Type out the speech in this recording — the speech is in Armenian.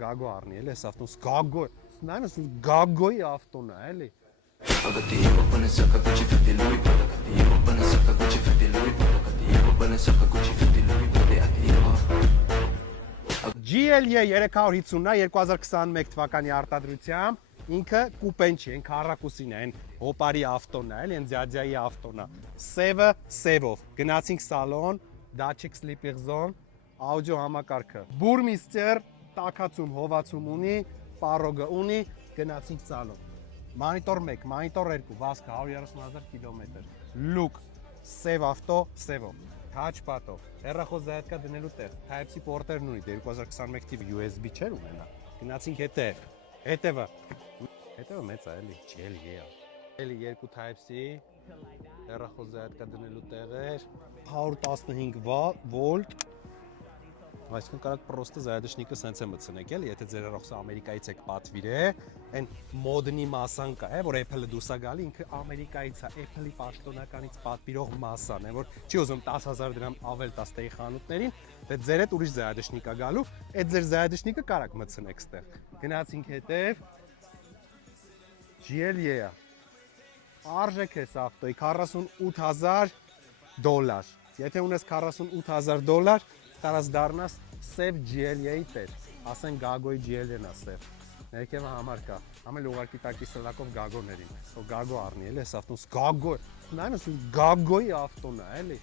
Գագո առնի, էլի, այս ավտոն Գագո։ Նայես Գագոյի ավտոն է, էլի։ GLE 350-ն է 2021 թվականի արտադրությամբ ինքը կուպեն չի, այն քառակուսին է, այն հոպարի ավտոնն է, էլի, այն ձյաձյայի ավտոնն է։ Սևը սևով։ Գնացինք սալոն, դաչիկ սլիպեր զոն, աուդիո համակարգը։ Բուրմիստեր տակացում, հովացում ունի, պարոգը ունի, գնացինք սալոն։ Մանիտոր 1, մանիտոր 2, վազքը 130,000 կիլոմետր։ Լուկ, սև ավտո, սևով։ Touchpad-ով, հեռախոս զայատկա դնելու տեղ, Type-C պորտերն ունի, 2021 թիվ USB չէր ունենա։ Գնացինք հետևը մեծ է, էլի, GLE է։ Էլի 2 Type-C, հեռախոս զայատկա դնելու տեղեր, 115 վոլտ, այսինքն կարակ պրոստը զայադշնիկը սենց է մտցնեք, էլի, եթե ձեր հեռախոսը Ամերիկայից եք պատվիրե, այն մոդնի մասան կա, որ Apple-ը դուրս է գալի, ինքը Ամերիկայից է, Apple-ի պաշտոնականից պատվիրող մասան է, որ չի ուզում 10,000 դրամ ավել տաս տեղի խանութներին, դե ձեր հետ ուրիշ զայադշնիկ է գալու, այդ ձեր զայադշնիկը կարակ մտցնեք ստեղ։ Գնացինք հետև GLE է։ Արժեք է ավտոյի $48,000։ Եթե ունես $48,000, կարաս դառնաս սև GLE-ի տեր, ասեն Գագոյի GLE-ն է սև, ներքևը համար կա, ամել ուղարկի տակի սլակով Գագոներին, Գագո առնի, էլի, այս ավտոն Գագո, նայնս Գագոյի ավտոն է, էլի։